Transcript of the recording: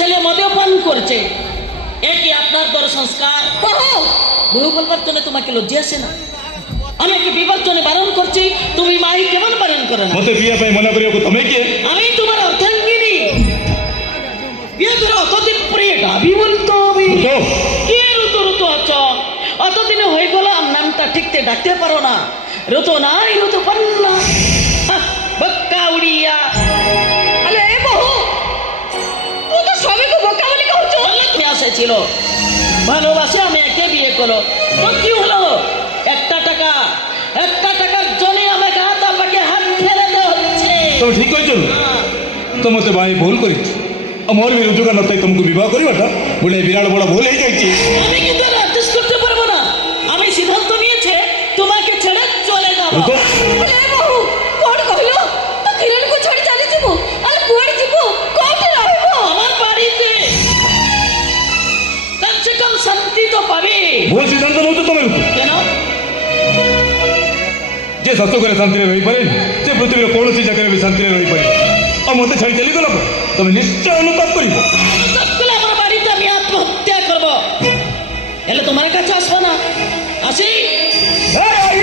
ছেলে মদ্যপান করছে, এ কি আপনার দর সংস্কার? বহু বলবার জন্য তোমাকে লজ্জা আসে না? আমি একে বিবার জন্য বারণ করছি, তুমি মাই কেমন বারণ করে না? মতে বিয়া পাই মনা করিও তুমি কি? আমি তোমার অর্ধাঙ্গিনী, বিয়ে করে অতদিন পরে ডাবি বলতো হবে। কি ঋতু ঋতু আছো? অতদিনে হয়ে গেল নামটা ঠিকতে ডাকতে পারো না। ঋতু নাই ঋতু পান্না বক্কা উড়িয়া। আরে এ বহু, তুই তো সবাইকে বোকা বলে কইছো। তুমি আসেছিল ভালোবাসে আমি একে বিয়ে করো, তো কি হলো? একটা টাকার জন্য আমাকে হাত আমাকে হাত ফেরাতে হচ্ছে। তুমি ঠিক কইছো, তো মতে ভাই ভুল করিছি। আমার भी रोजगार नथाई तुमको विवाह करिबाटा बोले विराट बड़ा भूल हो जाइछि। আমি কিন্তু অ্যাডজাস্ট করতে পারবো না। আমি সিদ্ধান্ত নিয়েছে তোমাকে ছেড়ে চলে যাব। আরে এ বহু, কোন কইলো তো কিরণকে ছড়ি চলে যাব? আরে কুয়াড়ে যাব? কোঠে রহিব? আমার বাড়িতে কমসে কম শান্তি তো পাবে। ভুল সিদ্ধান্ত নতো তুমি কেন? যে শাস্ত্র করে শান্তিরে রই পারে, যে পৃথিবীর কৌଣସି জায়গায় भी শান্তিরে রই পারে। আর মতে ছাড়ি চলি গেল তুমি নিশ্চয় অনুতাপ করিব। সবগুলো আমার বাড়িতে আমি আত্মহত্যা করব। এলে তোমার কাছে আসবো না। আসি? এই